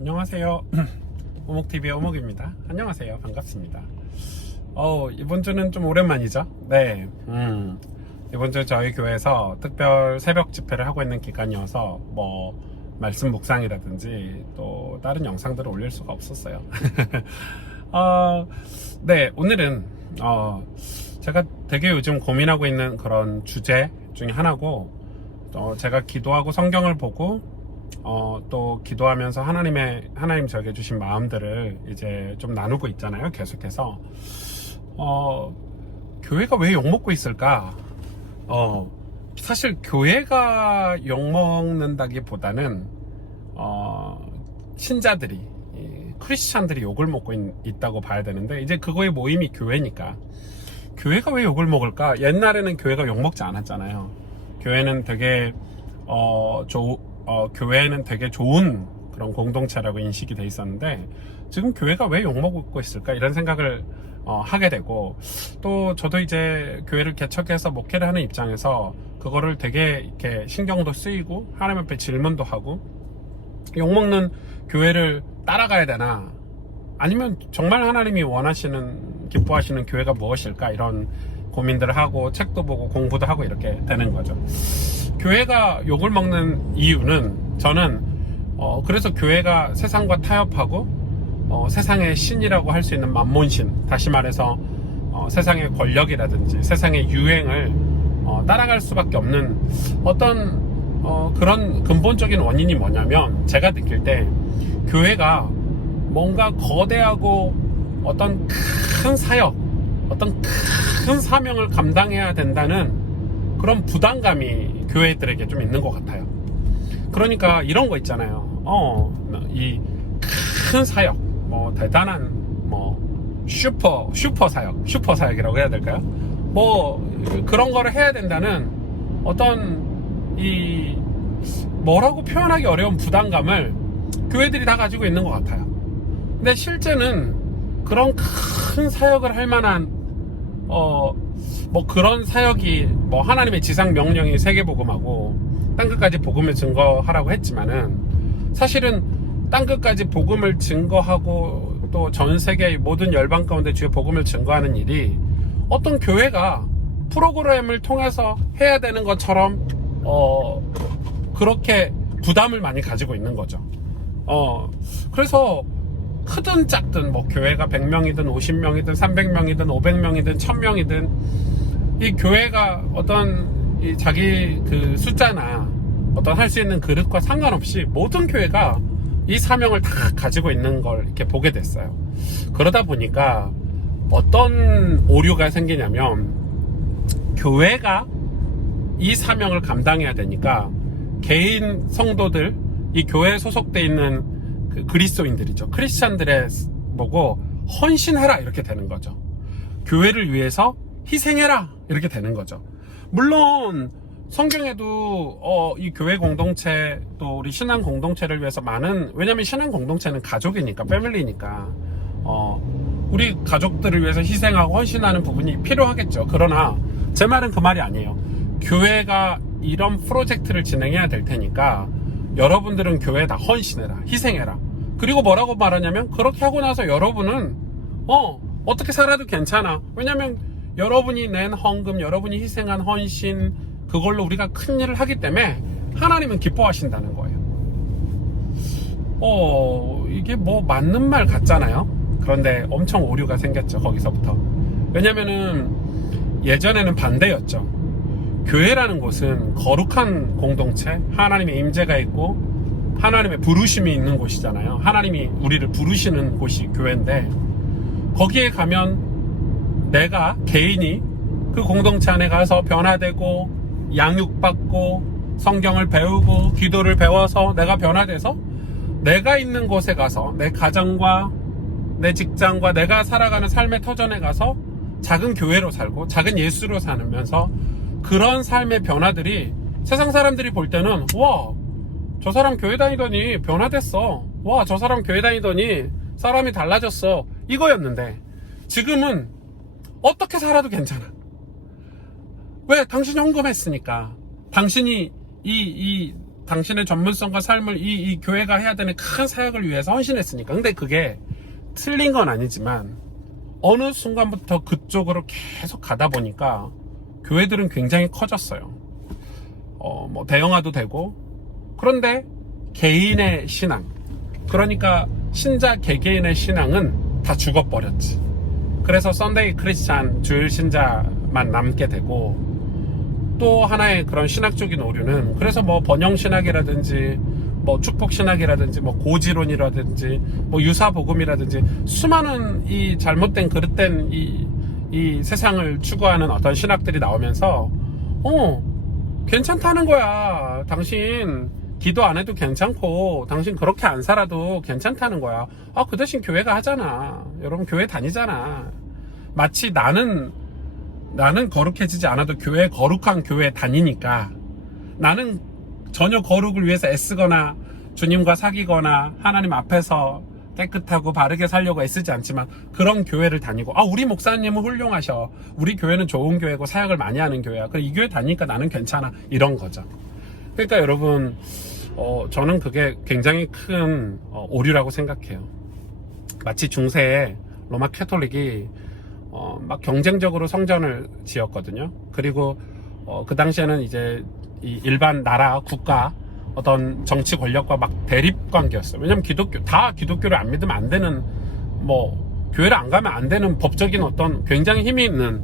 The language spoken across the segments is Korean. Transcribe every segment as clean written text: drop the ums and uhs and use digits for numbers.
안녕하세요. 오목TV의 오목입니다. 안녕하세요. 반갑습니다. 이번 주는 좀 오랜만이죠? 네. 이번 주 저희 교회에서 특별 새벽 집회를 하고 있는 기간이어서 말씀 묵상이라든지 또 다른 영상들을 올릴 수가 없었어요. 네. 오늘은 제가 되게 요즘 고민하고 있는 그런 주제 중에 하나고, 제가 기도하고 성경을 보고 또 기도하면서 하나님 저에게 주신 마음들을 이제 좀 나누고 있잖아요. 계속해서 교회가 왜 욕먹고 있을까? 사실 교회가 욕먹는다기보다는 신자들이, 크리스찬들이 욕을 먹고 있다고 봐야 되는데, 이제 그거의 모임이 교회니까 교회가 왜 욕을 먹을까? 옛날에는 교회가 욕먹지 않았잖아요. 교회는 되게 교회는 되게 좋은 그런 공동체라고 인식이 돼 있었는데, 지금 교회가 왜 욕먹고 있을까? 이런 생각을 하게 되고, 또 저도 이제 교회를 개척해서 목회를 하는 입장에서 그거를 되게 이렇게 신경도 쓰이고 하나님 앞에 질문도 하고, 욕먹는 교회를 따라가야 되나? 아니면 정말 하나님이 원하시는, 기뻐하시는 교회가 무엇일까? 이런 고민들을 하고 책도 보고 공부도 하고 이렇게 되는 거죠. 교회가 욕을 먹는 이유는, 저는 그래서 교회가 세상과 타협하고 세상의 신이라고 할 수 있는 만몬신, 다시 말해서 세상의 권력이라든지 세상의 유행을 따라갈 수밖에 없는 어떤 그런 근본적인 원인이 뭐냐면, 제가 느낄 때 교회가 뭔가 거대하고 어떤 큰 사역, 어떤 큰 사명을 감당해야 된다는 그런 부담감이 교회들에게 좀 있는 것 같아요. 그러니까 이런 거 있잖아요. 이 큰 사역, 대단한 슈퍼 사역이라고 해야 될까요? 그런 거를 해야 된다는 어떤 뭐라고 표현하기 어려운 부담감을 교회들이 다 가지고 있는 것 같아요. 근데 실제는 그런 큰 사역을 할 만한 그런 사역이 하나님의 지상 명령이 세계복음하고 땅끝까지 복음을 증거하라고 했지만은, 사실은 땅끝까지 복음을 증거하고 또 전 세계의 모든 열방 가운데 주의 복음을 증거하는 일이 어떤 교회가 프로그램을 통해서 해야 되는 것처럼 그렇게 부담을 많이 가지고 있는 거죠. 그래서 크든 작든 교회가 100명이든 50명이든 300명이든 500명이든 1000명이든 이 교회가 어떤 자기 그 숫자나 어떤 할 수 있는 그릇과 상관없이 모든 교회가 이 사명을 다 가지고 있는 걸 이렇게 보게 됐어요. 그러다 보니까 어떤 오류가 생기냐면, 교회가 이 사명을 감당해야 되니까 개인 성도들, 이 교회에 소속돼 있는 그 그리스도인들이죠. 크리스찬들의 보고 헌신해라 이렇게 되는 거죠. 교회를 위해서 희생해라 이렇게 되는 거죠. 물론 성경에도 이 교회 공동체, 또 우리 신앙 공동체를 위해서 왜냐면 신앙 공동체는 가족이니까, 패밀리니까 우리 가족들을 위해서 희생하고 헌신하는 부분이 필요하겠죠. 그러나 제 말은 그 말이 아니에요. 교회가 이런 프로젝트를 진행해야 될 테니까 여러분들은 교회에다 헌신해라, 희생해라. 그리고 뭐라고 말하냐면, 그렇게 하고 나서 여러분은 어떻게 살아도 괜찮아. 왜냐면 여러분이 낸 헌금, 여러분이 희생한 헌신, 그걸로 우리가 큰 일을 하기 때문에 하나님은 기뻐하신다는 거예요. 이게 맞는 말 같잖아요. 그런데 엄청 오류가 생겼죠, 거기서부터. 왜냐면은 예전에는 반대였죠. 교회라는 곳은 거룩한 공동체, 하나님의 임재가 있고 하나님의 부르심이 있는 곳이잖아요. 하나님이 우리를 부르시는 곳이 교회인데, 거기에 가면 내가 개인이 그 공동체 안에 가서 변화되고 양육받고 성경을 배우고 기도를 배워서 내가 변화돼서 내가 있는 곳에 가서 내 가정과 내 직장과 내가 살아가는 삶의 터전에 가서 작은 교회로 살고 작은 예수로 살면서 그런 삶의 변화들이 세상 사람들이 볼 때는, 와, 저 사람 교회 다니더니 변화됐어. 와, 저 사람 교회 다니더니 사람이 달라졌어. 이거였는데, 지금은 어떻게 살아도 괜찮아. 왜? 당신이 헌금했으니까. 당신이 당신의 전문성과 삶을 이 교회가 해야 되는 큰 사역을 위해서 헌신했으니까. 근데 그게 틀린 건 아니지만 어느 순간부터 그쪽으로 계속 가다 보니까 교회들은 굉장히 커졌어요. 뭐 대형화도 되고. 그런데 개인의 신앙, 그러니까 신자 개개인의 신앙은 다 죽어버렸지. 그래서 썬데이 크리스찬, 주일 신자만 남게 되고, 또 하나의 그런 신학적인 오류는, 그래서 뭐 번영 신학이라든지 뭐 축복 신학이라든지 뭐 고지론이라든지 뭐 유사 복음이라든지 수많은 이 잘못된 그릇된 이 세상을 추구하는 어떤 신학들이 나오면서 괜찮다는 거야. 당신 기도 안 해도 괜찮고, 당신 그렇게 안 살아도 괜찮다는 거야. 그 대신 교회가 하잖아. 여러분 교회 다니잖아. 마치 나는 거룩해지지 않아도 거룩한 교회 다니니까, 나는 전혀 거룩을 위해서 애쓰거나 주님과 사귀거나 하나님 앞에서 깨끗하고 바르게 살려고 애쓰지 않지만 그런 교회를 다니고, 우리 목사님은 훌륭하셔, 우리 교회는 좋은 교회고 사역을 많이 하는 교회야, 그래 이 교회 다니니까 나는 괜찮아, 이런 거죠. 그러니까 여러분, 저는 그게 굉장히 큰 오류라고 생각해요. 마치 중세에 로마 캐톨릭이 막 경쟁적으로 성전을 지었거든요. 그리고 그 당시에는 이제 이 일반 나라, 국가, 어떤 정치 권력과 막 대립 관계였어요. 왜냐면 기독교를 안 믿으면 안 되는, 뭐 교회를 안 가면 안 되는 법적인 어떤 굉장히 힘이 있는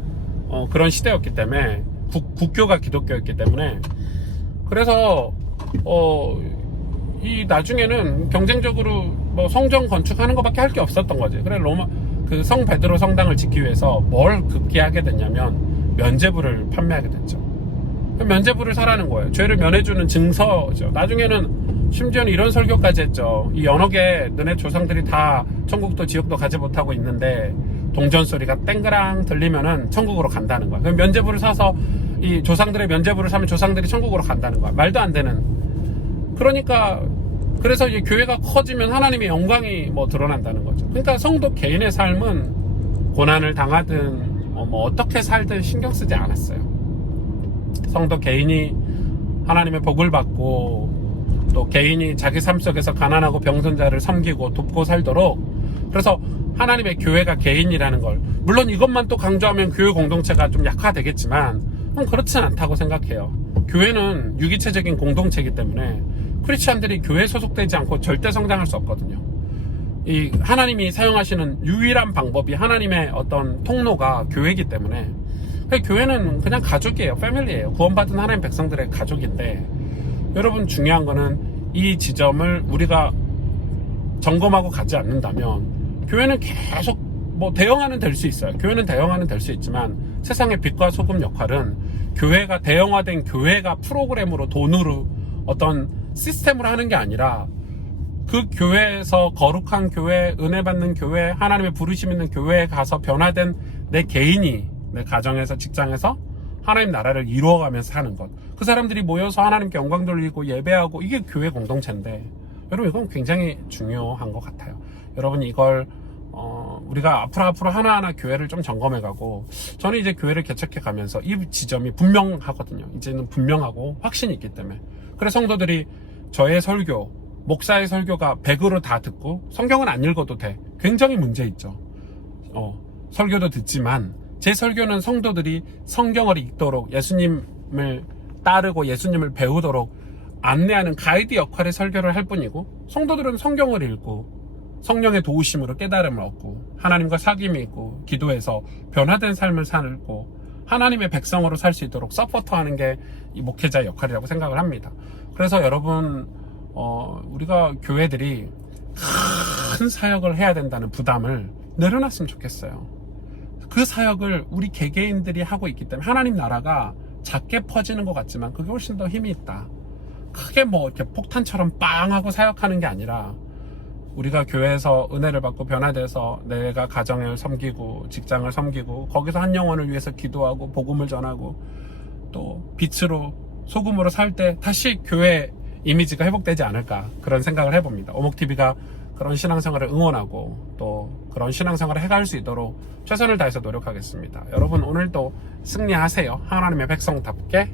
그런 시대였기 때문에, 국교가 기독교였기 때문에. 그래서 이 나중에는 경쟁적으로 뭐 성전 건축하는 것밖에 할 게 없었던 거지. 그래 그 성 베드로 성당을 짓기 위해서 뭘 급기하게 됐냐면 면죄부를 판매하게 됐죠. 면죄부를 사라는 거예요. 죄를 면해주는 증서죠. 나중에는 심지어는 이런 설교까지 했죠. 이 여러 개 너네 조상들이 다 천국도 지옥도 가지 못하고 있는데 동전 소리가 땡그랑 들리면은 천국으로 간다는 거야. 그럼 면죄부를 사서 이 조상들의 면죄부를 사면 조상들이 천국으로 간다는 거야. 말도 안 되는. 그러니까 그래서 이 교회가 커지면 하나님의 영광이 뭐 드러난다는 거죠. 그러니까 성도 개인의 삶은 고난을 당하든 뭐 어떻게 살든 신경 쓰지 않았어요. 성도 개인이 하나님의 복을 받고, 또 개인이 자기 삶 속에서 가난하고 병선자를 섬기고 돕고 살도록, 그래서 하나님의 교회가 개인이라는 걸, 물론 이것만 또 강조하면 교회 공동체가 좀 약화되겠지만 그렇진 않다고 생각해요. 교회는 유기체적인 공동체이기 때문에 크리스찬들이 교회에 소속되지 않고 절대 성장할 수 없거든요. 이 하나님이 사용하시는 유일한 방법이, 하나님의 어떤 통로가 교회이기 때문에, 교회는 그냥 가족이에요. 패밀리예요. 구원받은 하나님 백성들의 가족인데, 여러분 중요한 거는 이 지점을 우리가 점검하고 가지 않는다면 교회는 계속 뭐 대형화는 될 수 있어요. 교회는 대형화는 될 수 있지만 세상의 빛과 소금 역할은, 교회가 대형화된 교회가 프로그램으로, 돈으로, 어떤 시스템으로 하는 게 아니라 그 교회에서 거룩한 교회, 은혜 받는 교회, 하나님의 부르심 있는 교회에 가서 변화된 내 개인이 내 가정에서, 직장에서 하나님 나라를 이루어가면서 사는 것. 그 사람들이 모여서 하나님께 영광 돌리고 예배하고, 이게 교회 공동체인데, 여러분 이건 굉장히 중요한 것 같아요. 여러분 이걸 우리가 앞으로 하나하나 교회를 좀 점검해가고, 저는 이제 교회를 개척해 가면서 이 지점이 분명하거든요. 이제는 분명하고 확신이 있기 때문에. 그래서 성도들이 저의 설교, 목사의 설교가 100으로 다 듣고 성경은 안 읽어도 돼. 굉장히 문제 있죠. 설교도 듣지만 제 설교는 성도들이 성경을 읽도록, 예수님을 따르고 예수님을 배우도록 안내하는 가이드 역할의 설교를 할 뿐이고, 성도들은 성경을 읽고 성령의 도우심으로 깨달음을 얻고 하나님과 사귐이 있고 기도해서 변화된 삶을 살고 하나님의 백성으로 살 수 있도록 서포터하는 게 이 목회자의 역할이라고 생각을 합니다. 그래서 여러분, 우리가 교회들이 큰 사역을 해야 된다는 부담을 내려놨으면 좋겠어요. 그 사역을 우리 개개인들이 하고 있기 때문에 하나님 나라가 작게 퍼지는 것 같지만 그게 훨씬 더 힘이 있다. 크게 뭐 이렇게 폭탄처럼 빵 하고 사역하는 게 아니라, 우리가 교회에서 은혜를 받고 변화돼서 내가 가정을 섬기고 직장을 섬기고 거기서 한 영혼을 위해서 기도하고 복음을 전하고 또 빛으로 소금으로 살 때 다시 교회 이미지가 회복되지 않을까, 그런 생각을 해봅니다. 오목TV가 그런 신앙생활을 응원하고 또 그런 신앙생활을 해갈 수 있도록 최선을 다해서 노력하겠습니다. 여러분 오늘도 승리하세요. 하나님의 백성답게.